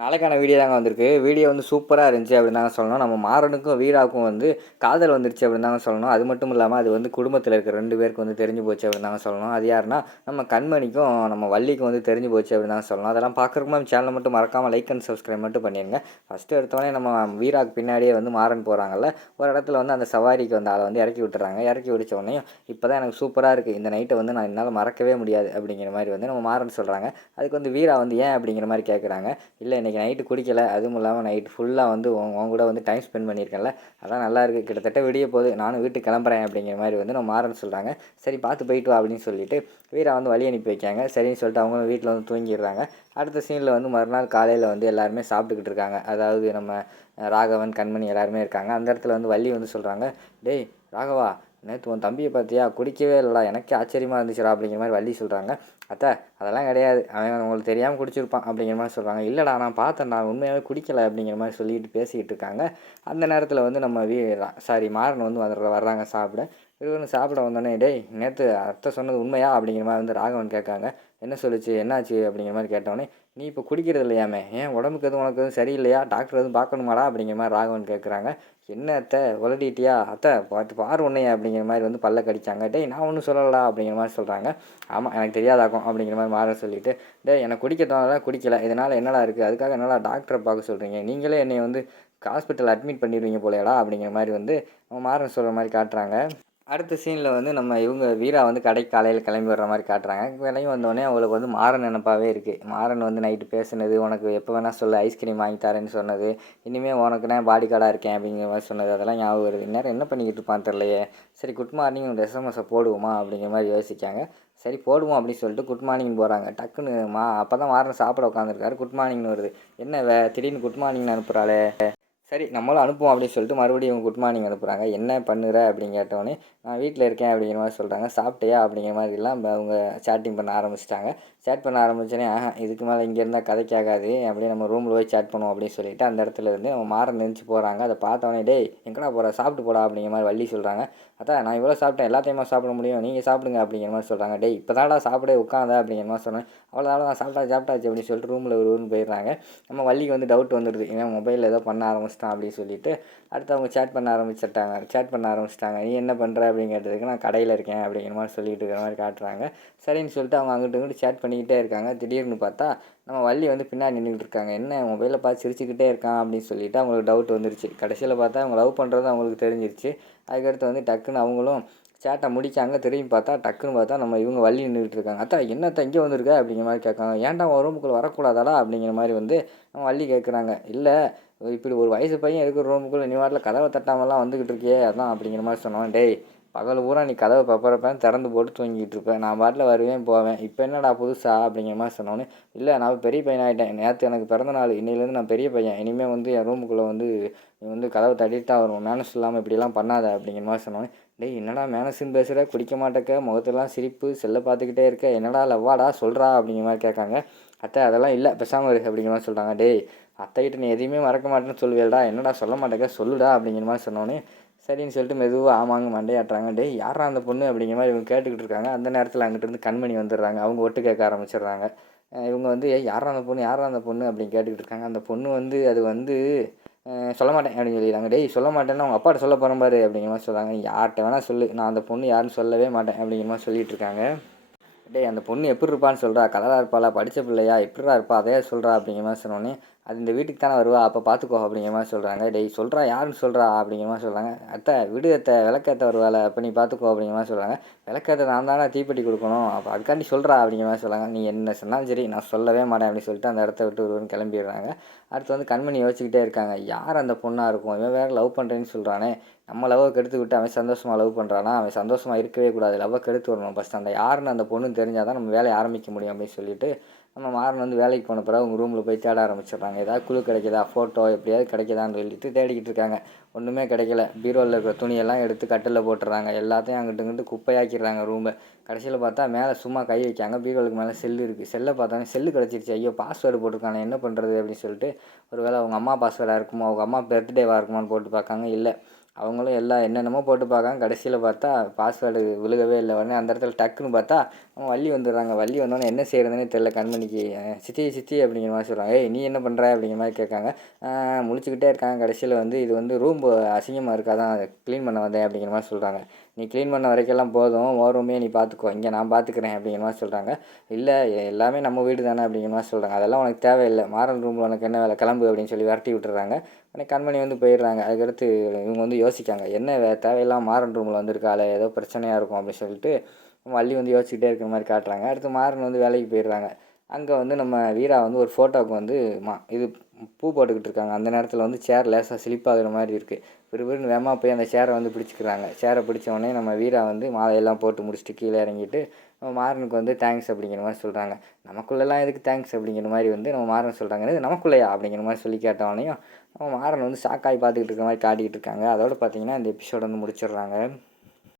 நாளைக்கான வீடியோ தாங்க வந்திருக்கு. வீடியோ வந்து சூப்பரா இருந்துச்சு அப்படின்னு தாங்க சொல்லணும். நம்ம மாறனுக்கும், வீராவுக்கும் வந்து காதல் வந்துருச்சு அப்படின்னு தாங்க சொல்லணும். அது மட்டும் இல்லாம அது வந்து குடும்பத்தில இருக்கிற 2 பேருக்கு வந்து தெரிஞ்சு போச்சு அப்படின்னு தாங்க சொல்லணும். அது யாருன்னா, நம்ம கண்மணிக்கும், நம்ம வள்ளிக்கும் வந்து தெரிஞ்சு போச்சு அப்படின்னு தாங்க சொல்லணும். அதெல்லாம் பார்க்குறதுக்கு முன்னாடி சேனல மட்டும் மறக்காம லைக் அண்ட் சப்ஸ்கிரைப் மட்டும் பண்ணிருங்க. ஃபர்ஸ்ட்டு எடுத்தோனே நம்ம வீராக்கு பின்னாடியே வந்து மாறன் போறாங்கல்ல, ஒரு இடத்துல வந்து அந்த சவாரிக்கு வந்த ஆள வந்து இறக்கி விட்டுறாங்க. இறக்கி விடிச்ச உடனேயும், "இப்பதான் எனக்கு சூப்பரா இருக்கு. இந்த நைட்ட வந்து நான் என்னால மறக்கவே முடியாது." அப்படிங்கிற மாரி வந்து நம்ம மாறன் சொல்றாங்க. அதுக்கு வந்து வீரா வந்து ஏன் அப்படிங்கிற மாரி கேட்குறாங்க. "இல்ல இன்னைக்கு நைட்டு குடிக்கல. அதுவும் இல்லாம நைட்டு ஃபுல்லா வந்து உன் கூட வந்து டைம் ஸ்பெண்ட் பண்ணியிருக்கேன்ல, அதான் நல்லாயிருக்கு. கிட்டத்தட்ட விடிய போகுது. நானும் வீட்டுக்கு கிளம்புறேன்." அப்படிங்கிற மாரி வந்து நம்ம மாறன் சொல்றாங்க. "சரி பார்த்து போயிட்டு வா." அப்படின்னு சொல்லிட்டு வீரா வந்து வழி அனுப்பி வைக்காங்க. சரின்னு சொல்லிட்டு அவங்களும் வீட்ல வந்து தூங்கிடுறாங்க. அடுத்த சீன்ல வந்து மறுநாள் காலையில வந்து எல்லாருமே சாப்பிட்டுக்கிட்டு இருக்காங்க. அதாவது நம்ம ராகவன், கண்மணி எல்லாருமே இருக்காங்க. அந்த இடத்துல வந்து வள்ளி வந்து சொல்றாங்க, "டேய் ராகவா, நேத்து உன் தம்பிய பார்த்தியா? குடிக்கவே இல்லடா. எனக்கே ஆச்சரியமா இருந்துச்சுடா." அப்படிங்கிற மாரி வள்ளி சொல்றாங்க. "அத்த அதெல்லாம் கிடையாது. அவன் உங்களுக்கு தெரியாம குடிச்சிருப்பான்." அப்படிங்கிற மாரி சொல்றாங்க. "இல்லடா நான் பார்த்தேன்டா. உண்மையாவே குடிக்கல." அப்படிங்கிற மாரி சொல்லிட்டு பேசிக்கிட்டு இருக்காங்க. அந்த நேரத்துல வந்து நம்ம மாறன் வந்து வர்றாங்க சாப்பிட. இவரும் சாப்பிட வந்தோனே, "டேய் நேத்து அத்தை சொன்னது உண்மையா?" அப்படிங்கிற மாரி வந்து ராகவன் கேட்காங்க. "என்ன சொல்லுச்சு? என்னாச்சு?" அப்படிங்கிற மாரி கேட்டோனே, "நீ இப்போ குடிக்கிறது இல்லையாமே? ஏன் உடம்புக்கு எதுவும் உனக்கு எதுவும் சரியில்லையா? டாக்டர் எதுவும் பார்க்கணுமாடா?" அப்படிங்கிற மாரி ராகவன் கேட்குறாங்க. "என்ன அத்தை உளறிட்டியா? அத்தை பார்த்து பாரு உன்னைய." அப்படிங்கிற மாரி வந்து பல்ல கடிச்சாங்க. "டேய் நான் ஒன்றும் சொல்லலடா." அப்படிங்கிற மாரி சொல்கிறாங்க. "ஆமாம் எனக்கு தெரியாதாக்கும்." அப்படிங்கிற மாரி மாறன் சொல்லிட்டு, "டேய் எனக்கு குடிக்க தோணல குடிக்கல. இதனால் என்னடா இருக்குது? அதுக்காக என்னடா டாக்டரை பார்க்க சொல்கிறீங்க? நீங்களே என்னைய வந்து ஹாஸ்பிட்டல் அட்மிட் பண்ணிடுவீங்க போலயேடா." அப்படிங்கிற மாரி வந்து மாறன் சொல்கிற மாரி காட்டுறாங்க. அடுத்த சீனில் வந்து நம்ம வீரா வந்து கடைக்கு காலையில் கிளம்பி வர்ற மாதிரி காட்டுறாங்க. கிளம்பி வந்தோடனே அவங்களுக்கு வந்து மாறன் நினப்பாவே இருக்குது. மாறன் வந்து நைட்டு பேசுனது, "உனக்கு எப்போ வேணால் சொல்லு ஐஸ்கிரீம் வாங்கி தரேன்னு சொன்னது, இனிமேல் உனக்கு நான் பாடி கார்டாக இருக்கேன்." அப்படிங்கிற மாதிரி சொன்னது அதெல்லாம் ஞாபகம் வருது. இந்நேரம் என்ன பண்ணிக்கிட்டு இருப்பான்னு தெரிலையே. சரி குட் மார்னிங் எஸ்எம்எஸை போடுவோமா அப்படிங்கிற மாதிரி யோசிக்காங்க. சரி போடுவோம் அப்படின்னு சொல்லிட்டு குட் மார்னிங் போகிறாங்க. டக்குன்னு அப்போ தான் மாறன் சாப்பிட உட்காந்துருக்காரு. குட் மார்னிங்னு வருது. என்ன திடீர்னு குட் மார்னிங்னு அனுப்புகிறாளே. சரி நம்மளும் அனுப்புவோம் அப்படின்னு சொல்லிட்டு மறுபடியும் இவங்க குட் மார்னிங் அனுப்புகிறாங்க. "என்ன பண்ணுற?" அப்படின்னு கேட்டோடனே, "நான் வீட்டில் இருக்கேன்." அப்படிங்கிற மாதிரி சொல்கிறாங்க. "சாப்பிட்டியா?" அப்படிங்கிற மாதிரிலாம் அவங்க சேட்டிங் பண்ண ஆரம்பிச்சிட்டாங்க. சேட் பண்ண ஆரம்பித்தோடனே, இதுக்கு மேலே இங்கே இருந்தால் கதைக்காகாது. அப்படியே நம்ம ரூமில் போய் சேட் பண்ணுவோம்." அப்படின்னு சொல்லிட்டு அந்த இடத்துல இருந்து அவங்க மாறன் நினச்சி போகிறாங்க. அதை பார்த்தோன்னே, "டேய் எங்கடா போகிற? சாப்பிட்டு போடா." அப்படிங்கிற மாதிரி வள்ளி சொல்கிறாங்க. "அதான் நான் இவ்வளோ சாப்பிட்டேன். எல்லாத்தையுமா சாப்பிட முடியும்? நீங்கள் சாப்பிடுங்க." அப்படிங்கிற மாதிரி சொல்கிறாங்க. "டேய் இப்போ தான்டா சாப்பிடே உட்காந்த." அப்படிங்கிற மாதிரி சொன்னேன். "அவ்வளோதான் சாப்பிட்டாச்சு." அப்படின்னு சொல்லிட்டு ரூமில் ஒரு போயிடுறாங்க. நம்ம வள்ளிக்கு வந்து டவுட் வந்துடுது. ஏன்னா மொபைலில் ஏதோ பண்ண ஆரம்பிச்சிட்டான் அப்படின்னு சொல்லிட்டு அடுத்து அவங்க சேட் பண்ண ஆரம்பிச்சிட்டாங்க. "நீ என்ன பண்ணுற?" அப்படின்னு கேட்டதுக்கு, "நான் கடையில் இருக்கேன்." அப்படிங்கிற மாதிரி சொல்லிட்டு இருக்கிற மாதிரி காட்டுறாங்க. சரின்னு சொல்லிட்டு அவங்க அங்கிட்டு இங்கிட்டு சேட் பண்ணிக்கிட்டே இருக்காங்க. திடீர்னு பார்த்தா நம்ம வள்ளி வந்து பின்னாடி நின்றுக்கிட்டு இருக்காங்க. "என்ன மொபைலில் பார்த்து சிரிச்சுக்கிட்டே இருக்கான்." அப்படின்னு சொல்லிட்டு அவங்களுக்கு டவுட் வந்துருச்சு. கடைசியில் பார்த்தா அவங்க லவ் பண்ணுறது அவங்களுக்கு தெரிஞ்சிருச்சு. அதுக்கடுத்து வந்து டக்குன்னு அவங்களும் சேட்டை முடிக்காங்க. திரும்பி பார்த்தா டக்குன்னு பார்த்தா நம்ம இவங்க வள்ளி நின்றுக்கிட்டு இருக்காங்க. "அத்தா என்னத்த இங்கே வந்திருக்க?" அப்படிங்கிற மாதிரி கேட்காங்க. "ஏன்டா உன் ரூமுக்குள்ளே வரக்கூடாதாடா?" அப்படிங்கிற மாதிரி வந்து நம்ம வள்ளி கேட்குறாங்க. "இல்லை இப்படி ஒரு வயசு பையன் இருக்கிற ரூமுக்குள்ளே நீ வாட்டில் கதவை தட்டாமலாம் வந்துக்கிட்டு இருக்கியே அதான்." அப்படிங்கிற மாதிரி சொன்னோம். "டேய் பகல் பூரா நீ கதவை பப்பரப்பேன்னு திறந்து போட்டு தூங்கிட்டு இருப்பேன். நான் பாட்டில் வருவேன் போவேன். இப்போ என்னடா புதுசா?" அப்படிங்கிற மாதிரி சொன்னோன்னே, "இல்லை நான் பெரிய பையன் ஆகிட்டேன். நேற்று எனக்கு பிறந்த நாள். இன்னையிலேருந்து நான் பெரிய பையன். இனிமேல் வந்து என் ரூமுக்குள்ளே வந்து நீ வந்து கதவை தட்டிட்டு தான் வருவோம். மேனஸ் இல்லாமல் இப்படிலாம் பண்ணாத." அப்படிங்கிற மாதிரி சொன்னோன்னே, "டேய் என்னடா மேனஸ்ன்னு பேசுகிற? குடிக்க மாட்டேக்க, முகத்தெல்லாம் சிரிப்பு, செல்லை பார்த்துக்கிட்டே இருக்க. என்னடா லவ்வாடா சொல்கிறா?" அப்படிங்கிற மாதிரி கேட்காங்க. "அத்தை அதெல்லாம் இல்லை பேசாமல் இரு." அப்படிங்கிற மாதிரி சொல்கிறாங்க. "டேய் அத்தைக்கிட்ட நீ எதையுமே மறக்க மாட்டேன்னு சொல்லுவேடா. என்னடா சொல்ல மாட்டேக்க சொல்லுடா." அப்படிங்கிற மாதிரி சொன்னோன்னே சரின்னு சொல்லிட்டு மெதுவாக ஆமாங்க மண்டையாட்டுறாங்க. "டேய் யாரா அந்த பொண்ணு?" அப்படிங்கிற மாதிரி இவங்க கேட்டுக்கிட்டு இருக்காங்க. அந்த நேரத்தில் அங்கிட்டிருந்து கண்மணி வந்துடுறாங்க. அவங்க ஒட்டு கேட்க ஆரம்பிச்சிடுறாங்க. இவங்க வந்து, "ஏய் யாரா அந்த பொண்ணு யாரா அந்த பொண்ணு?" அப்படின்னு கேட்டுக்கிட்டு இருக்காங்க. அந்த பொண்ணு வந்து அது வந்து சொல்ல மாட்டேன் அப்படின்னு சொல்லிடுறாங்க. "டேய் சொல்ல மாட்டேன்னா அவங்க அப்பாட்ட சொல்ல போகிறேன் பாரு." அப்படிங்கிற மாதிரி சொல்கிறாங்க. "யார்கிட்ட வேணால் சொல்லு, நான் அந்த பொண்ணு யாருன்னு சொல்லவே மாட்டேன்." அப்படிங்கிற மாதிரி சொல்லிகிட்டு இருக்காங்க. "டேய் அந்த பொண்ணு எப்படி இருப்பான்னு சொல்கிறா? கலராக இருப்பாளா? படித்த பிள்ளையா? எப்படிடா இருப்பா? அதே சொல்கிறா." அப்படிங்கிற மாதிரி சொன்னோன்னே, "அது இந்த வீட்டுக்கு தானே வருவா, அப்போ பார்த்துக்கோ." அப்படிங்கிற மாதிரி சொல்கிறாங்க. "டேய் சொல்கிறா யாருன்னு சொல்கிறா?" அப்படிங்கிற மாதிரி சொல்கிறாங்க. "அத்தை விடு அத்தை, விளக்கேற்ற வருவாள, அப்போ நீ பார்த்துக்கோ." அப்படிங்கிற மாதிரி சொல்கிறாங்க. "விளக்கேற்ற நான் தானே தீப்பெட்டி கொடுக்கணும், அப்போ அதுக்காண்டி சொல்கிறா." அப்படிங்கிற மாதிரி சொல்கிறாங்க. "நீ என்ன சொன்னாலும் சரி நான் சொல்லவே மாட்டேன்." அப்படின்னு சொல்லிட்டு அந்த இடத்த விட்டு ஒருவன் கிளம்பிடுறாங்க. அடுத்து வந்து கண்மணி யோசிச்சுக்கிட்டே இருக்காங்க. யார் அந்த பொண்ணாக இருக்கும்? இவன் வேறு லவ் பண்ணுறேன்னு சொல்கிறானே, நம்ம லவ்வை கெடுத்து விட்டு அவன் சந்தோஷமாக லவ் பண்ணுறானா? அவன் சந்தோஷமாக இருக்கவே கூடாது. லவ்வை கெடுத்து விடணும் ஃபஸ்ட். அந்த யாருன்னு அந்த பொண்ணு தெரிஞ்சால் தான் நம்ம வேலையை ஆரம்பிக்க முடியும் அப்படின்னு சொல்லிட்டு நம்ம மாறன் வந்து வேலைக்கு போன பிறகு அவங்க ரூமில் போய் தேட ஆரம்பிச்சிடுறாங்க. ஏதாவது குழு கிடைக்குதா, ஃபோட்டோ எப்படியாவது கிடைக்குதான்னு சொல்லிட்டு தேடிக்கிட்டு இருக்காங்க. ஒன்றுமே கிடைக்கல. பீரோவில் இருக்கிற துணியெல்லாம் எடுத்து கட்டில் போட்டுடுறாங்க. எல்லாத்தையும் அங்கிட்டு இங்கிட்டு குப்பையாக்கிடுறாங்க ரூமை. கடைசியில் பார்த்தா மேலே சும்மா கை வைக்காங்க. பீரோலுக்கு மேலே செல்லு இருக்குது. செல்லை பார்த்தானே செல்லு கிடச்சிருச்சு. ஐயோ பாஸ்வேர்டு போட்டிருக்கானே என்ன பண்ணுறது அப்படின்னு சொல்லிட்டு ஒரு வேளை அவங்க அம்மா பாஸ்வேர்டாக இருக்குமோ, அவங்க அம்மா பர்த்டேவாக இருக்குமான்னு போட்டு பார்க்காங்க. இல்லை அவங்களும் எல்லாம் என்னென்னமோ போட்டு பார்க்காங்க. கடைசியில் பார்த்தா பாஸ்வேர்டு விழுகவே இல்லை. உடனே அந்த இடத்துல டக்குன்னு பார்த்தா அவன் வள்ளி வந்துடுறாங்க. வள்ளி வந்தோடனே என்ன செய்கிறதுனே தெரில கண்மணிக்கு. சித்தி சித்தி அப்படிங்கிற மாதிரி சொல்கிறாங்க. ஏய் நீ என்ன பண்ணுற அப்படிங்கிற மாதிரி கேட்காங்க. முழிச்சுக்கிட்டே இருக்காங்க. கடைசியில் வந்து இது வந்து ரூம் அசிங்கமாக இருக்குது, அதான் க்ளீன் பண்ண வந்தேன் அப்படிங்கிற மாதிரி சொல்கிறாங்க. நீ க்ளீன் பண்ண வரைக்கெல்லாம் போதும், உன் ரூமே நீ பார்த்துக்கோ, இங்கே நான் பார்த்துக்கிறேன் அப்படிங்கிற மாதிரி சொல்கிறாங்க. இல்லை எல்லாமே நம்ம வீடு தானே அப்படிங்கிற மாதிரி சொல்கிறாங்க. அதெல்லாம் உனக்கு தேவையில்லை, மாறன் ரூமில் உனக்கு என்ன வேலை, கிளம்பு அப்படின்னு சொல்லி விரட்டி விட்டுறாங்க. உடனே கண்மணி வந்து போயிடுறாங்க. அதுக்கடுத்து இவங்க வந்து யோசிக்காங்க, என்ன தேவையில்லாம மாறன் ரூமில் வந்திருக்காளே, ஏதோ பிரச்சனையாக இருக்கும் அப்படின்னு சொல்லிட்டு வள்ளி வந்து யோசிச்சுக்கிட்டே இருக்கிற மாதிரி காட்டுறாங்க. அடுத்து மாறன் வந்து வேலைக்கு போயிடுறாங்க. அங்கே வந்து நம்ம வீரா வந்து ஒரு ஃபோட்டோவுக்கு வந்து இது பூ போட்டுக்கிட்டு இருக்காங்க. அந்த நேரத்தில் வந்து சேர் லேசாக ஸ்லிப்பாகிற மாதிரி இருக்குது. விறுவிறுன்னு வேகமாக போய் அந்த சேரை வந்து பிடிச்சிக்கிறாங்க. சேரை பிடிச்சவொடனே நம்ம வீரா வந்து மாலையெல்லாம் போட்டு முடிச்சுட்டு கீழே இறங்கிட்டு நம்ம மாறனுக்கு வந்து தேங்க்ஸ் அப்படிங்கிற மாதிரி சொல்கிறாங்க. நமக்குள்ளெல்லாம் எதுக்கு தேங்க்ஸ் அப்படிங்கிற மாதிரி வந்து நம்ம மாறன் சொல்கிறாங்க. இது நமக்குள்ளையா அப்படிங்கிற மாதிரி சொல்லி கேட்டவனையும் நம்ம மாறன் வந்து ஷாக்காகி பார்த்துக்கிட்டு இருக்க மாதிரி காட்டிக்கிட்டு இருக்காங்க. அதோடு பார்த்தீங்கன்னா இந்த எபிசோட் வந்து முடிச்சிடுறாங்க.